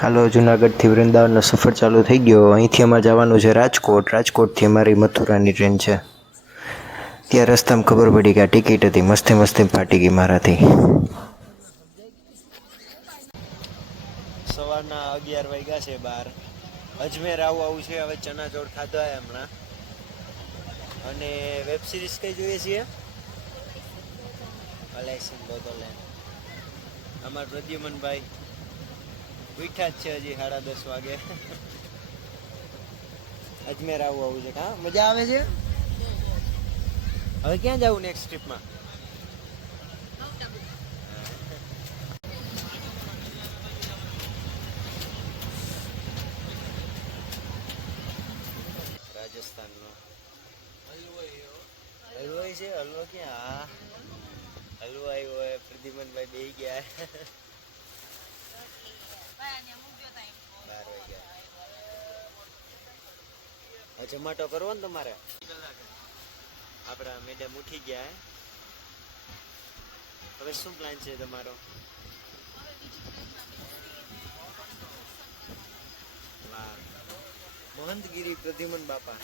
હાલો, જુનાગઢથી વૃંદાવનનો સફર ચાલુ થઈ ગયો. અહીંથી અમારે જવાનું છે રાજકોટ. રાજકોટથી અમારી મથુરાની ટ્રેન છે. ત્યાં રસ્તામાં ખબર પડી કે આ ટિકિટ હતી, મસ્તે મસ્તે ફાટી ગઈ મારાથી. સવારના 11 વાગ્યા છે બહાર. અજમેર આવું છે. હવે ચણા ચોળ ખાધા હમણાં. અને વેબ સિરીઝ કઈ જોઈએ છીએ? અલાયસિંગ બોધોલેન્ડ. અમારા પ્રદ્યુમનભાઈ ઉઠ્યા જ છે હજી 10:30 વાગે. અજમેર આવું છે. હા, મજા આવે છે. હવે ક્યાં જવું નેક્સ્ટ ટ્રીપમાં? રાજસ્થાનનો હલવાઈ છે. હલવો ક્યાં? હલવાઈ હોય પ્રદ્યુમનભાઈ બે ગયા. 12 વાગ્યા. ઝોમેટો કરવો ને તમારે? આપણા મેડમ ઉઠી ગયા. હવે શું પ્લાન છે તમારો? મહંતગીરી પ્રદ્યુમન બાપા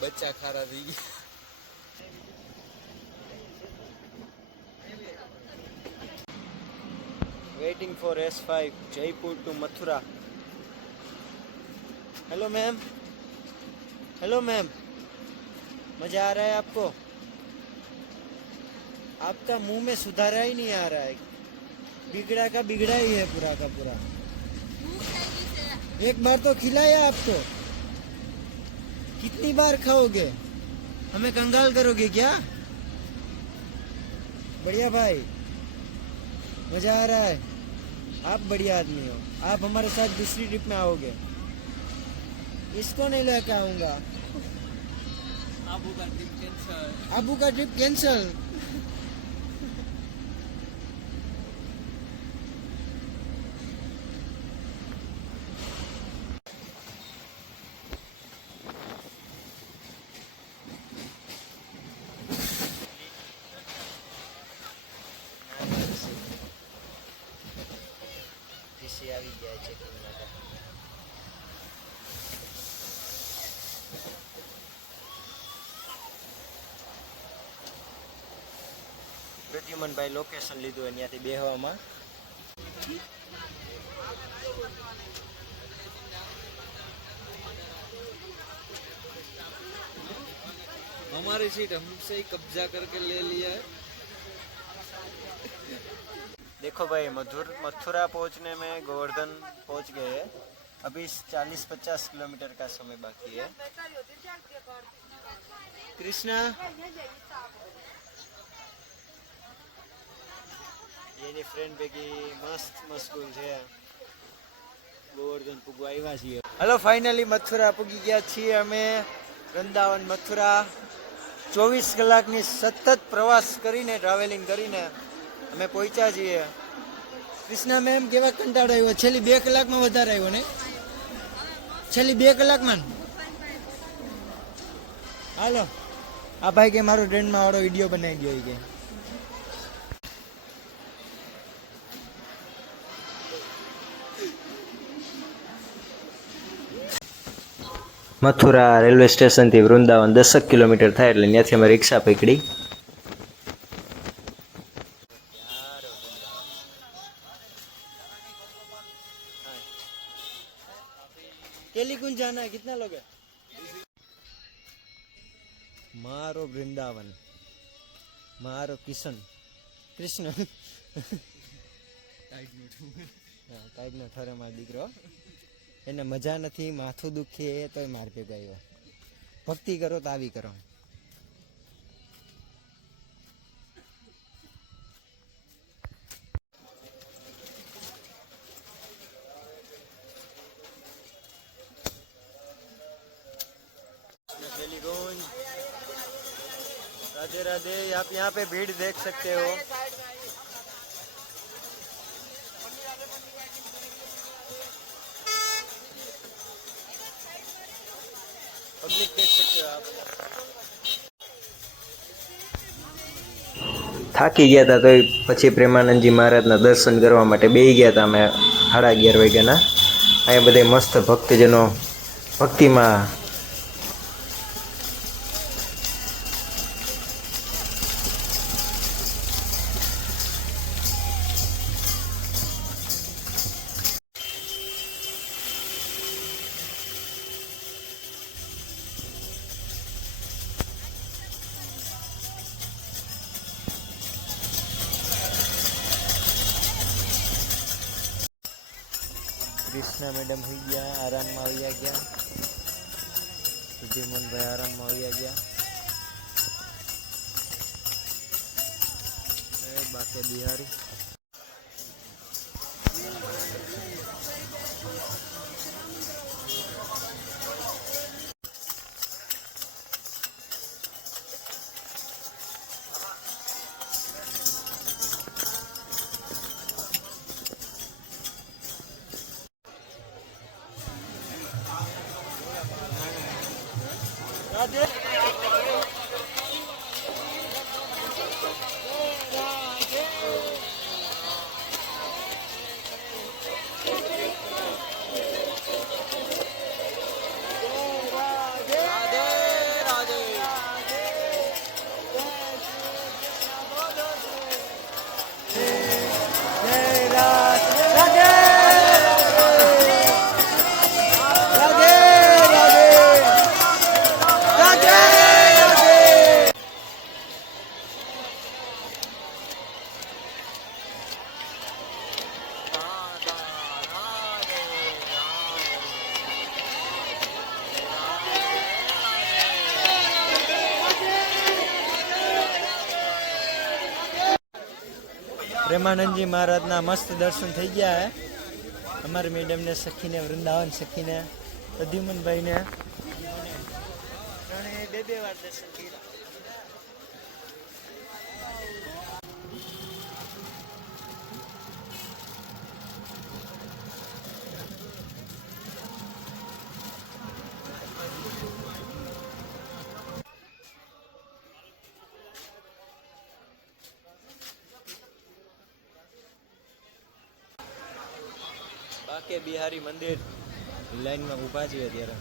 બચ્ચા ખારા થઈ ગયા. Waiting for S5 Jaipur to Mathura. Hello ma'am. Hello ma'am, मजा आ रहा है आपको? आपका मुंह में सुधारा ही नहीं आ रहा है. बिगड़ा का बिगड़ा ही है पूरा का पूरा. एक बार तो खिलाया आपको. कितनी बार खाओगे? हमें कंगाल करोगे क्या? बढ़िया भाई, मजा आ रहा है. आप बढ़िया आदमी हो. आप हमारे साथ दूसरी ट्रिप में आओगे. इसको नहीं लेकर आऊंगा. आबू का ट्रिप कैंसल. आबू का ट्रिप कैंसल. આવી ગયા છે પ્રદ્યુમનભાઈ લોકેશન લીધું ત્યાંથી બેહવામાં. हमारी सीट हमसे ही कब्जा करके ले लिया है. देखो भाई, मथुरा पहुंचने में गोवर्धन पहुंच गए हैं. अभी 40-50 किलोमीटर का समय बाकी है. कृष्णा, એની ફ્રેન્ડ ભેગી મસ્ત મશગુલ છે. ગોવર્ધન પૂગવા આવ્યા છીએ. હલો, ફાઇનલી મથુરા પૂગી ગયા છીએ અમે. વૃંદાવન મથુરા 24 કલાકની સતત પ્રવાસ કરીને, ટ્રાવેલિંગ કરીને અમે પહોંચ્યા છીએ. કૃષ્ણા મેમ, કેવા કંટાળો આવ્યો? છેલ્લી 2 કલાકમાં વધારે આવ્યો ને? છેલ્લી 2 કલાકમાં. હાલો, આ ભાઈ કે મારો ટ્રેનમાં વાળો વિડીયો બનાવી ગયો કે. મથુરા રેલવે સ્ટેશનથી વૃંદાવન 10 કિલોમીટર થાય એટલે ત્યાંથી અમે રિક્ષા પકડી. केली कुंज जाना है. कितना लोग है? मारो वृंदावन, मारो कृष्ण ટાઈપનો ઠરે મારો દીકરો. એને મજા નથી, માથું દુખે તોય માર ભેગા આવ્યો. ભક્તિ કરો તો આવી કરો. राधे राधे. आप यहाँ पे भीड़ देख सकते हो. पब्लिक देख सकते हो आप. થાકી ગયા હતા તો પછી પ્રેમાનંદજી મહારાજના દર્શન કરવા માટે બેસી ગયા હતા અમે 11:30 વાગ્યાના. અહીંયા બધા મસ્ત ભક્તજનો ભક્તિમાં કૃષ્ણા મેડમ હોઈ ગયા, આરામમાં આવ્યા ગયા. સુધીમનભાઈ આરામમાં આવ્યા ગયા. બાકે બિહારી પ્રેમાનંદજી મહારાજના મસ્ત દર્શન થઈ ગયા હે. અમારી મેડમને સખીને, વૃંદાવન સખીને, પ્રદ્યુમનભાઈને બે વાર દર્શન કર્યા. બાકે બિહારી મંદિર લાઈનમાં ઊભા છીએ અત્યારે.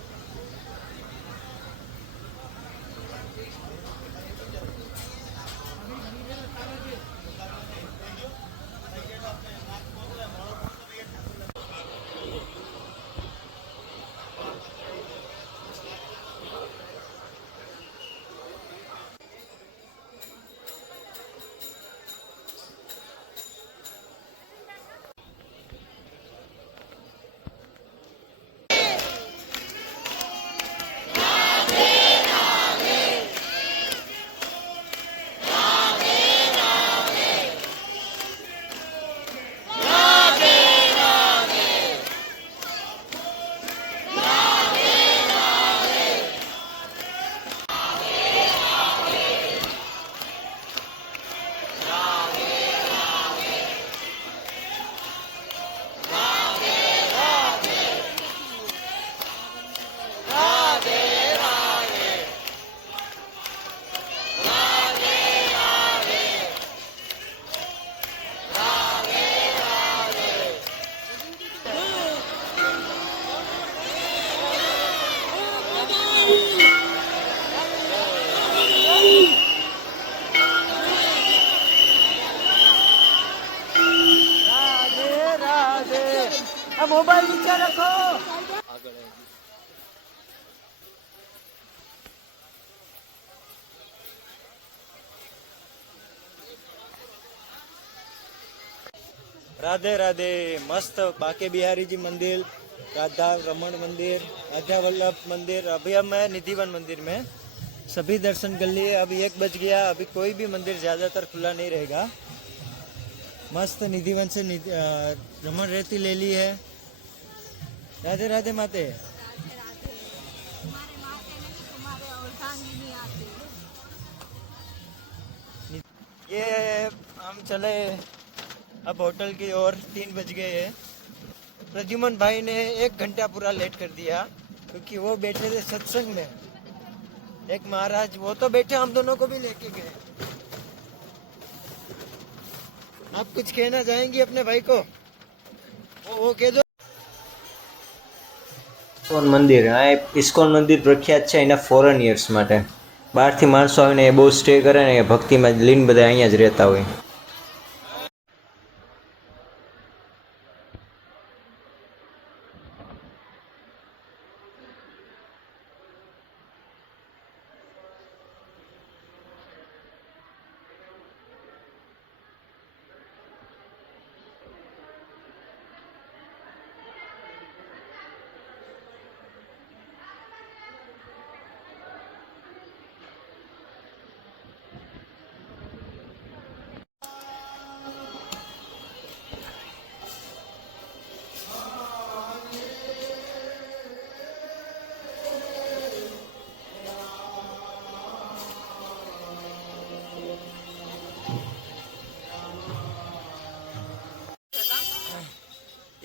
મોબાઈલ નીચે રાખો. राधे राधे. मस्त बाके बिहारी जी मंदिर, राधा रमण मंदिर, राधा वल्लभ मंदिर. अभी हम मैं निधिवन मंदिर में सभी दर्शन कर लिए. अभी 1 बज गया. अभी कोई भी मंदिर ज्यादातर खुला नहीं रहेगा. मस्त निधिवन से रमण रेती ले ली है. राधे राधे माते. ये हम चले अब होटल की ओर. 3 बज गए हैं. प्रद्युमन भाई ने 1 घंटा पूरा लेट कर दिया क्योंकि वो बैठे थे सत्संग में. एक महाराज वो तो बैठे, हम दोनों को भी लेके गए. आप कुछ कहना चाहेंगे अपने भाई को? वो कह दो. ઇસ્કોન મંદિર આ ઇસ્કોન મંદિર પ્રખ્યાત છે એના ફોરેનિયર્સ માટે. બહારથી માણસો આવીને એ બહુ સ્ટે કરે ને એ ભક્તિમાં લીન બધા અહીંયા જ રહેતા હોય.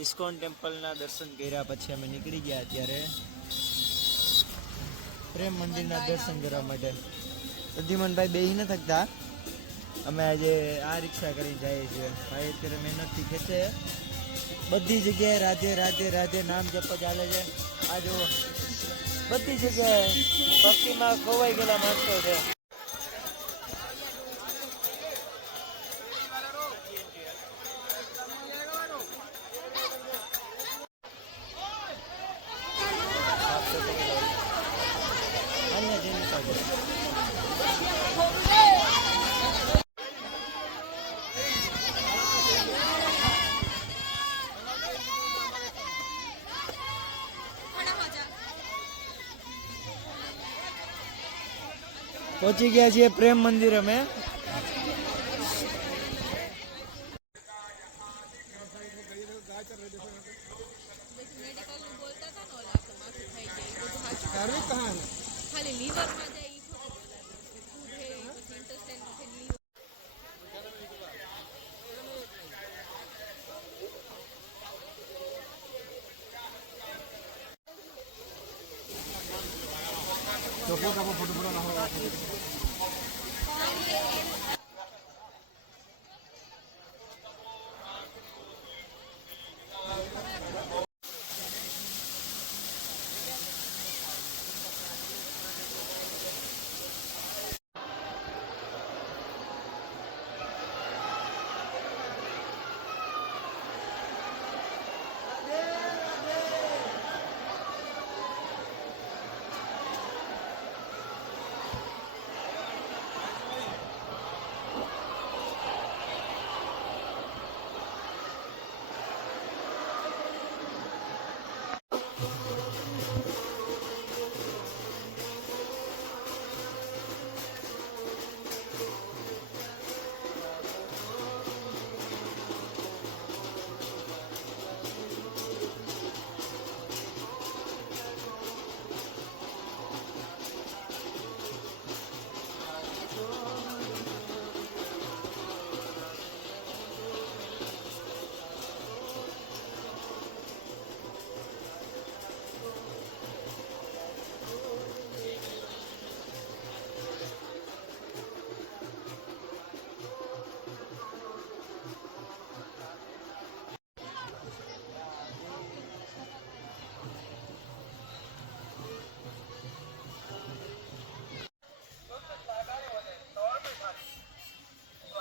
ઇસ્કોન ટેમ્પલના દર્શન કર્યા પછી અમે નીકળી ગયા અત્યારે પ્રેમ મંદિરના દર્શન કરવા માટે. પ્રદ્યુમનભાઈ બેહી ન થકતા, અમે આજે આ રિક્ષા કરીને જઈએ છીએ. ભાઈ અત્યારે મહેનતથી ખેંચે, બધી જગ્યાએ રાધે રાધે રાધે નામ જપ ચાલે છે. આ જો બધી જગ્યાએ ભક્તિમાં ખોવાઈ ગયેલા માણસો છે. પહોંચી ગયા છીએ પ્રેમ મંદિર અમે.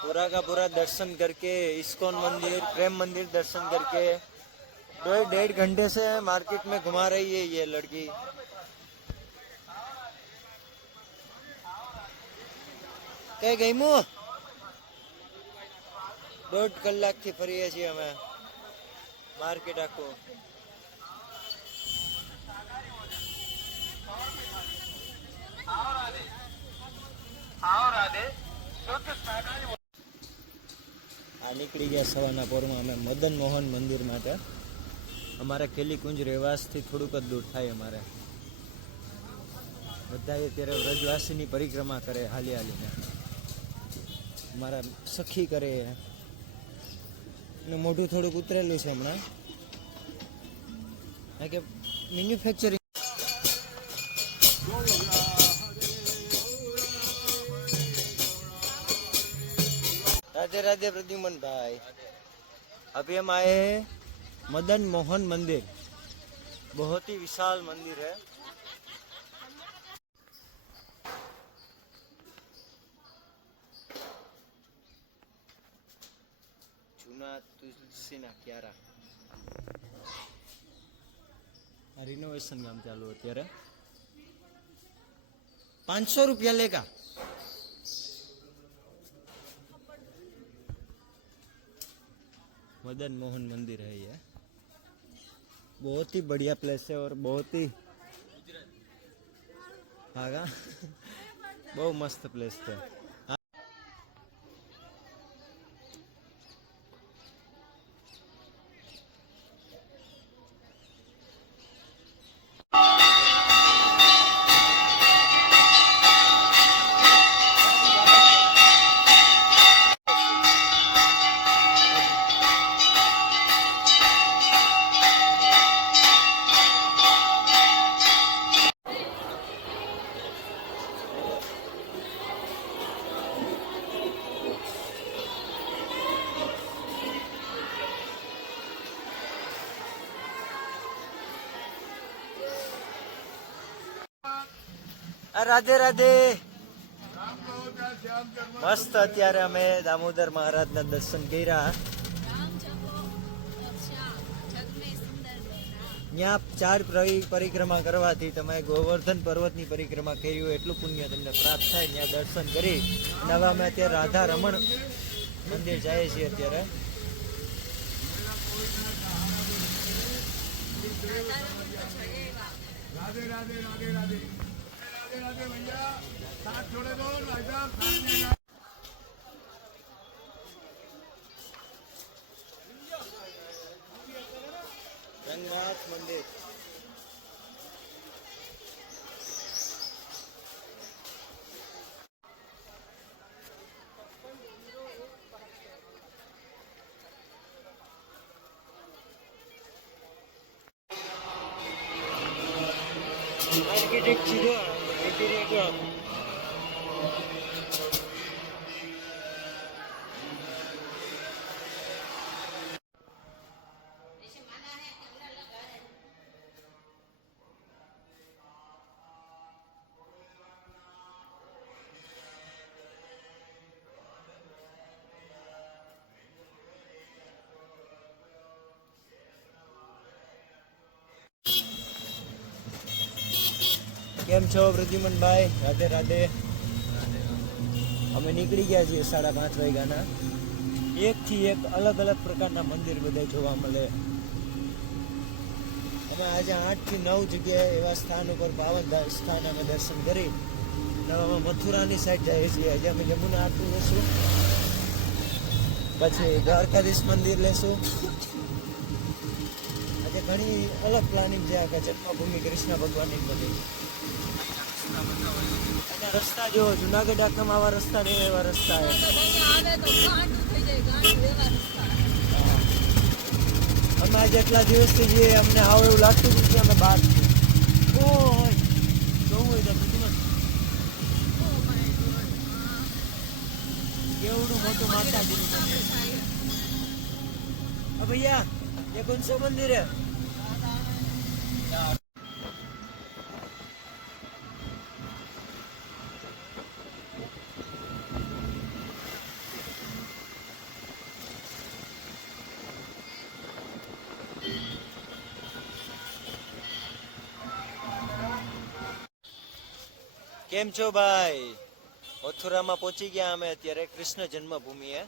पूरा का पूरा दर्शन करके इस्कॉन मंदिर प्रेम मंदिर दर्शन करके 1.5 घंटे से मार्केट में घुमा रही है ये लड़की. कई गई मु 1.5 કલાકથી ફરીએ છીએ અમે માર્કેટ આખું. આ નીકળી ગયા સવારના પોરમાં અમે મદન મોહન મંદિર માટે. અમારા કેલીકુંજ રહેવાસથી થોડુંક જ દૂર થાય. અમારે બધા અત્યારે વ્રજવાસીની પરિક્રમા કરે હાલી હાલીને. અમારા સખી કરે એનું મોઢું થોડુંક ઉતરેલું છે હમણાં, કે મેન્યુફેક્ચરિંગ. राधे राधे प्रद्युमन भाई। अभी हम आए हैं मदन मोहन मंदिर, बहुत ही विशाल मंदिर है। जूना तुलसीना क्यारा रिनोवेशन काम चालू અત્યારે 500 रुपया लेगा। मदन मोहन मंदिर है ये, बहुत ही बढ़िया प्लेस है और बहुत ही आगा बहुत मस्त प्लेस है। राधे राधे मस्त અત્યારે અમે દામોદર મહારાજના દર્શન કર્યા। ત્યાં 4 પરિક્રમા કરવાથી તમે ગોવર્ધન પર્વતની પરિક્રમા કરી હોય એટલું પુણ્ય તમને પ્રાપ્ત થાય। ત્યાં દર્શન કરી અને હવે અમે અત્યારે રાધા રમણ મંદિર જઈએ છીએ। અત્યારે राधे राधे राधे राधे राधे राधे भैया साथ छोड़े दो भाई साहब रंगनाथ मंदिर आर्किटेक्चर इंटीरियर કેમ છો પ્રદ્યુમનભાઈ? રાધે રાધે। અમે નીકળી ગયા છીએ 5:30 વાગ્યાના। એકથી એક અલગ અલગ પ્રકારના મંદિર બધા જોવા મળે। અમે આજે 8 થી 9 જગ્યાએ એવા સ્થાન ઉપર પાવન સ્થાન અમે દર્શન કરી અમે મથુરાની સાઈડ જઈએ છીએ। આજે અમે યમુના આરતી લેશું, પછી દ્વારકાધીશ મંદિર લેશું। આજે ઘણી અલગ પ્લાનિંગ છે કે જન્મભૂમિ કૃષ્ણ ભગવાનની બધી। રસ્તા જો જુનાગઢ આખમ આવા રસ્તા ને એવા રસ્તા અમે આજે એટલા દિવસથી જઈએ અમને આવું એવું લાગતું હતું કે અમે બહાર જોવું હોય તો કેવડું મોટું માતાજીનું મંદિર। ભૈયા ये कौन सा मंदिर है? કેમ છો ભાઈ? મથુરામાં પહોંચી ગયા અમે અત્યારે। કૃષ્ણ જન્મભૂમિએ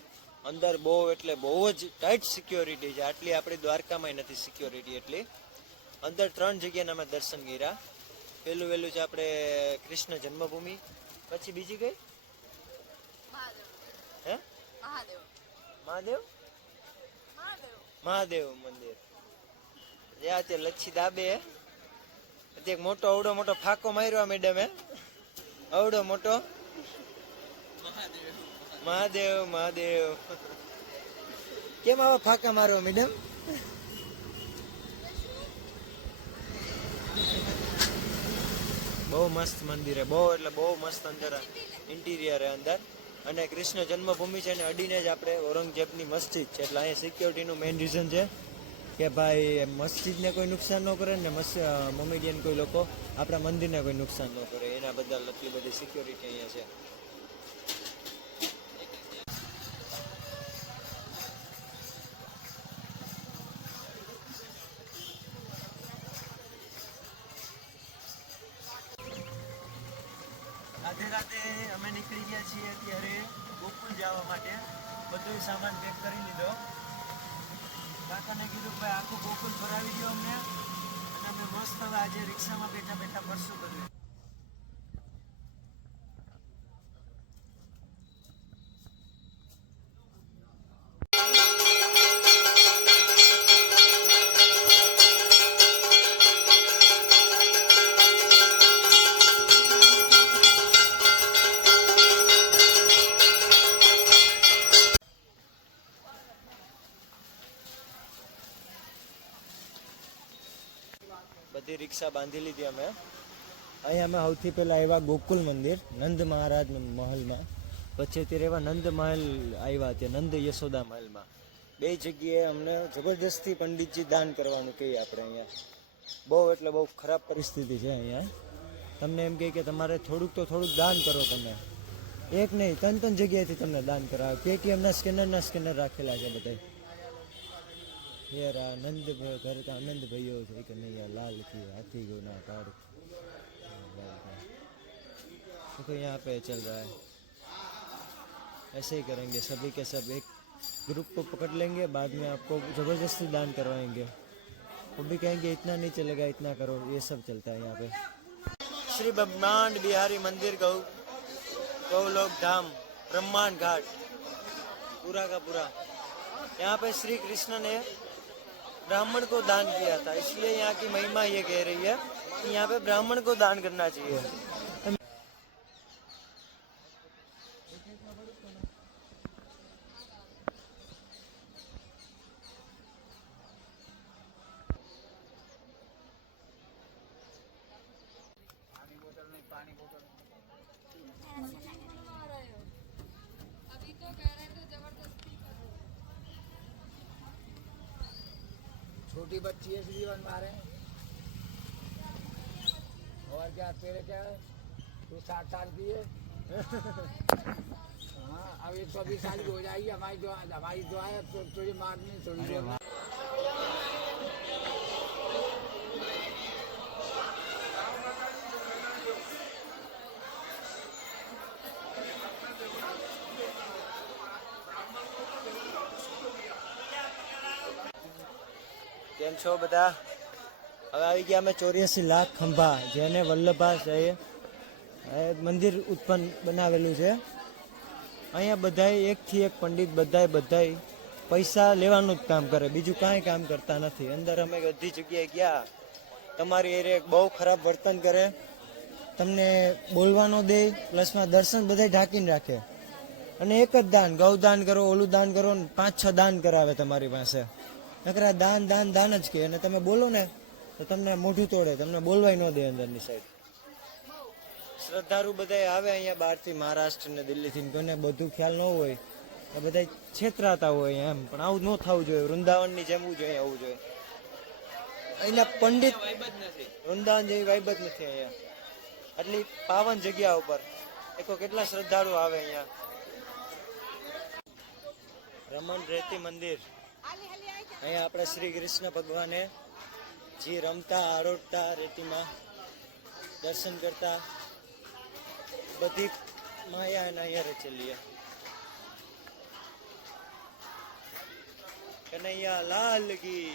અંદર બહુ એટલે બહુ જ ટાઈટ સિક્યોરિટી છે। આટલી આપણી દ્વારકામાં નથી સિક્યોરિટી એટલી। અંદર 3 જગ્યાના અમે દર્શન કર્યા। પહેલું વહેલું છે આપણે કૃષ્ણ જન્મભૂમિ, પછી બીજી કઈ હે મહાદેવ મહાદેવ મંદિર જ્યાં તે લચ્છી દાબે એક મોટો અવડો મોટો ફાકો માર્યો મેડમે, અવડો મોટો મહાદેવ મહાદેવ। કેમ આવા ફાકા મારો મેડમ? બહુ મસ્ત મંદિર હે, બહુ એટલે બહુ મસ્ત અંદર ઇન્ટિરિયર હે અંદર। અને કૃષ્ણ જન્મભૂમિ છે ને અડીને જ આપણે ઔરંગઝેબની મસ્જિદ છે, એટલે અહીંયા સિક્યોરિટીનું મેઇન રીઝન છે કે ભાઈ મસ્જિદને કોઈ નુકસાન ન કરે ને મોમેડિયન કોઈ લોકો આપણા મંદિરને કોઈ નુકસાન ન કરે, એના બદલ આટલી બધી સિક્યોરિટી અહીંયા છે. રાધે રાધે. અમે નીકળી ગયા છીએ અત્યારે ગોકુલ જવા માટે. બધો સામાન પેક કરી લીધો. કાકાને કીધું ભાઈ આખું ગોકુલ ફરાવી દો અમને, અને અમે મસ્ત હવે આજે રિક્ષામાં બેઠા બેઠા ફરશું બધું. બધી રિક્ષા બાંધી લીધી અમે. અહીંયા અમે સૌથી પહેલા આવ્યા ગોકુલ મંદિર નંદ મહારાજ મહેલમાં, પછી અત્યારે એવા નંદ મહેલ આવ્યા ત્યાં નંદ યશોદા મહેલમાં. બે જગ્યાએ અમને જબરદસ્તી પંડિતજી દાન કરવાનું કહીએ આપણે અહીંયા. બહુ એટલે બહુ ખરાબ પરિસ્થિતિ છે અહીંયા. તમને એમ કહે કે તમારે થોડુંક તો થોડુંક દાન કરો. તમે એક નહીં 3 જગ્યાએથી તમને દાન કરાવે કે એમના સ્કેનર રાખેલા છે બધા. यार आनंद घर का आनंद भैया है कि नहीं यार, लाल की हाथी को ना कार देखो यहाँ पे चल रहा है. ऐसे ही करेंगे सभी के सब, एक ग्रुप को पकड़ लेंगे, बाद में आपको ज़बरदस्ती दान करवाएंगे. वो भी कहेंगे इतना नहीं चलेगा इतना करो, ये सब चलता है यहाँ पे. श्री ब्रह्मांड बिहारी मंदिर गौलोक धाम ब्रह्मांड घाट पूरा का पूरा. यहाँ पे श्री कृष्ण ने ब्राह्मण को दान किया था, इसलिए यहाँ की महिमा ये कह रही है कि यहाँ पे ब्राह्मण को दान करना चाहिए. छोटी बच्ची है जीवन मारे, और क्या तेरे क्या है, तू 60 साल की है. हाँ अब 120 साल की हो जाएगी. हमारी दुआ है तो तुझे मारनी थोड़ी देर. કેમ છો બધા? હવે આવી ગયા અમે 84 લાખ ખંભા, જેને વલ્લભાશાહે મંદિર ઉત્પન્ન બનાવેલું છે. અહીંયા બધાય એકથી એક પંડિત બધાય પૈસા લેવાનું જ કામ કરે, બીજું કાંઈ કામ કરતા નથી. અંદર અમે બધી જગ્યાએ ગયા, તમારી એરે બહુ ખરાબ વર્તન કરે, તમને બોલવાનો દે, પ્લસમાં દર્શન બધાય ઢાંકીને રાખે. અને એક જ દાન, ગૌદાન કરો, ઓલું દાન કરો, 5-6 દાન કરાવે તમારી પાસે. નકરા દાન દાન દાન જ કે, અને તમે બોલો ને તો તમને મોઢું તોડે, તમને બોલવાય ન દે અંદરની સાઈડ. શ્રદ્ધાળુ બધા આવે અહીંયા બહારથી, મહારાષ્ટ્ર ને દિલ્હીથી, કોઈને બધું ખ્યાલ ન હોય, બધા છેતરાતા હોય એમ. પણ આવું ન થવું જોઈએ. વૃંદાવનની જેમ જોઈએ, આવું જોઈએ. અહીંના પંડિત વૃંદાવન જેવી વાઇબ જ નથી અહીંયા. આટલી પાવન જગ્યા ઉપર એકો કેટલા શ્રદ્ધાળુ આવે અહીંયા. રમણ રેતી મંદિર. અહીંયા આપણે શ્રી કૃષ્ણ ભગવાને જે રમતા આરોટતા રેતીમાં દર્શન કરતા, બધી માયા એના અહીંયા રચેલી. કનૈયા લાલ કી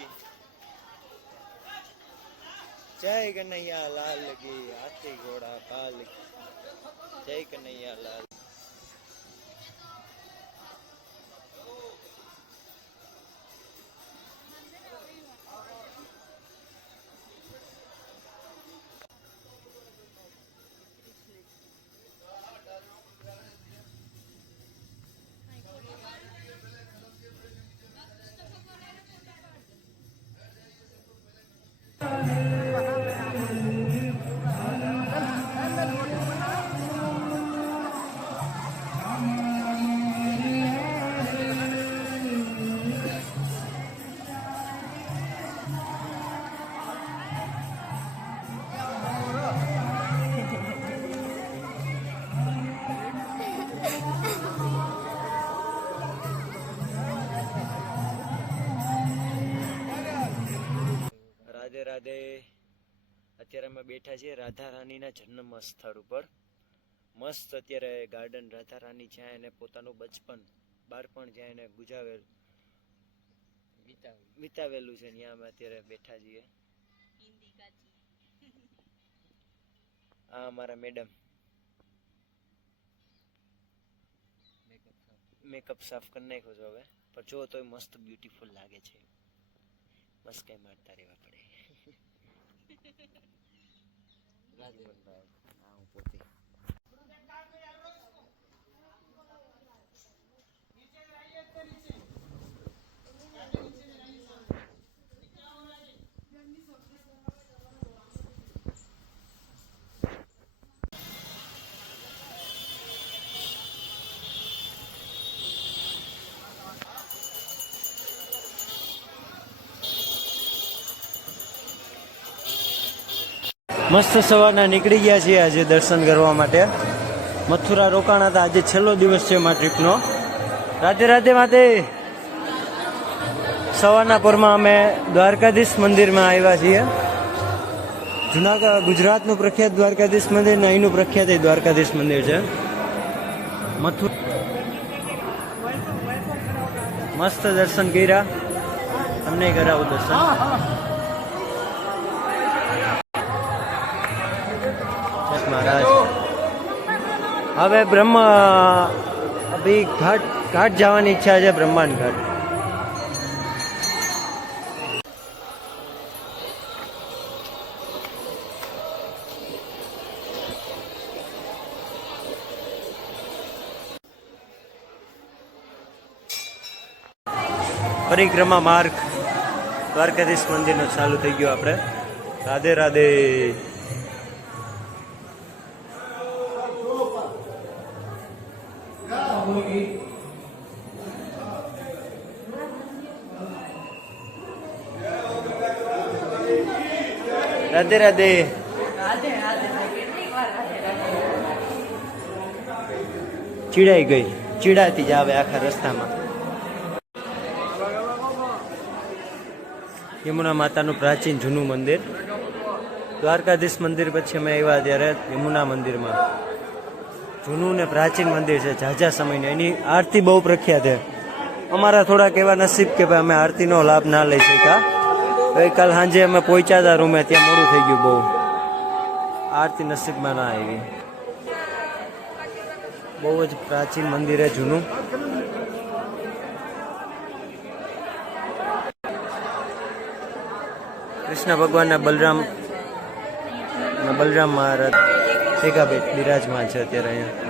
જય, કનૈયા લાલ કી, હાથી ઘોડા પાલ કી જય, કનૈયા લાલ. પરિક્રમામાં બેઠા છીએ રાધા રાણીના જન્મ સ્થળ ઉપર. મસ્ત અત્યારે ગાર્ડન રાધા રાણી જ્યાં એને પોતાનું બચપન બાળપણ જ્યાં એને વિતાવેલું છે ત્યાં અમે અત્યારે બેઠા છીએ. આ અમારા મેડમ મેકઅપ સાફ કરી નાખ્યો છે હવે, પણ જો તોય મસ્ત બ્યુટીફુલ લાગે છે. બસ કઈ મારતા રહેવા પડે. રાજમનભાઈ હા હું પોતે મસ્ત સવારના નીકળી ગયા છીએ આજે દર્શન કરવા માટે. મથુરા રોકાણા હતા, આજે છેલ્લો દિવસ છે અમારા ટ્રીપનો. રાધે રાધે માતે. સવારના પરમાં અમે દ્વારકાધીશ મંદિરમાં આવ્યા છીએ. જુનાગઢ ગુજરાતનું પ્રખ્યાત દ્વારકાધીશ મંદિર ને અહીંનું પ્રખ્યાત દ્વારકાધીશ મંદિર છે. મસ્ત દર્શન કર્યા, તમને કરાવું દર્શન. महाराज હવે અભી ઘાટ જવાની ઈચ્છા છે, બ્રહ્માંડ ઘાટ. પરિક્રમા માર્ગ દ્વારકાધીશ મંદિરનો ચાલુ થઈ ગયો. આપણે રાધે રાધે. રાધે રાધે. ચીડાઈ ગઈ, ચીડાતી જ આવે આખા રસ્તામાં. યમુના માતાનું પ્રાચીન જૂનું મંદિર. દ્વારકાધીશ મંદિર પછી અમે આવ્યા ત્યારે યમુના મંદિરમાં. જૂનું ને પ્રાચીન મંદિર છે, ઝાઝા સમયની. એની આરતી બહુ પ્રખ્યાત છે. અમારા થોડાક એવા નસીબ કે ભાઈ અમે આરતીનો લાભ ના લઈ શક્યા. ગઈકાલ સાંજે અમે પહોંચ્યા હતા રૂમે, ત્યાં મોડું થઈ ગયું બહુ. આરતી નસીબમાં ના આવી. બહુ જ પ્રાચીન મંદિર છે, જૂનું. કૃષ્ણ ભગવાનના બલરામ મહારાજ ભેગા બિરાજમાન છે અત્યારે અહીંયા.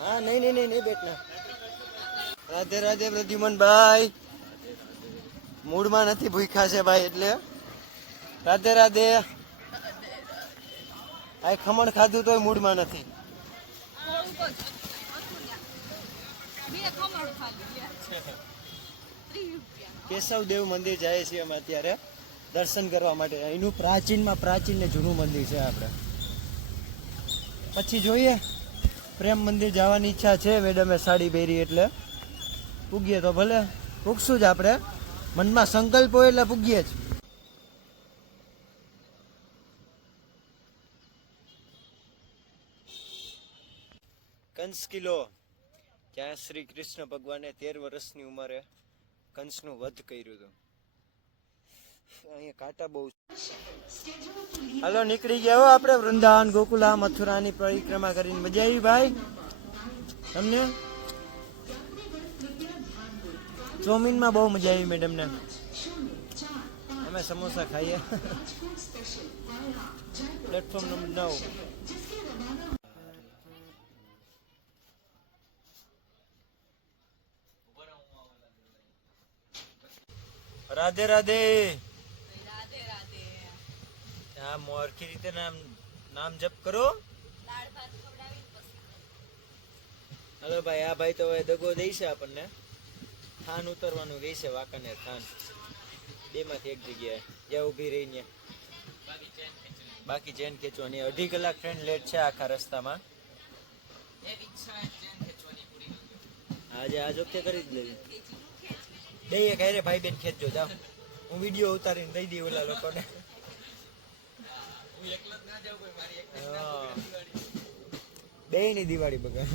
हाँ नहीं बैठना. રાધે રાધે પ્રદ્યુમનભાઈ. મૂડમાં નથી, ભૂખ્યા છે ભાઈ એટલે. રાધે રાધે. આ ખમણ ખાધું તોય મૂડમાં નથી. કેશવદેવ મંદિર જાય છીએ અમે અત્યારે દર્શન કરવા માટે. એનું પ્રાચીનમાં પ્રાચીન ને જૂનું મંદિર છે. આપણે પછી જોઈએ. પ્રેમ મંદિર જવાની ઈચ્છા છે. મેડમે સાડી પહેરી એટલે પૂગીએ તો ભલે, પૂગશું જ આપણે. મનમાં સંકલ્પ હોય એટલે પૂગીએ જ. કંસ કિલ્લો, જ્યાં શ્રી કૃષ્ણ ભગવાને 13 વર્ષની ઉંમરે કંસનું વધ કર્યું હતું. અહીંયા કાંટા બહુ. હાલો નીકળી ગયા હો આપણે વૃંદાવન, ગોકુલા, મથુરાની પરિક્રમા કરીને. મજા આવી ભાઈ તમને? ચોમીનમાં બહુ મજા આવી મેડમ ને. અમે સમોસા ખાઈએ. Platform number 9. રાધે રાધે. હા, મોરખી રીતે નામ જપ કરો. હલો ભાઈ, આ ભાઈ તો હવે દગો દઈ છે આપણને. થાન ઉતરવાનું કહે છે, વાંકાનેર થાન. બેમાંથી એક જગ્યાએ જ્યાં ઊભી રહીને બાકી ચેન ખેંચવાની. 2.5 કલાક ટ્રેન લેટ છે આખા રસ્તામાં. આજે આ વખતે કરી જ લેવી. દઈએ કાંઈ ભાઈ બેન ખેંચજો જાઓ. હું વિડીયો ઉતારીને દઈ દઈ ઓલા લોકોને. બે ની દિવાળી બગા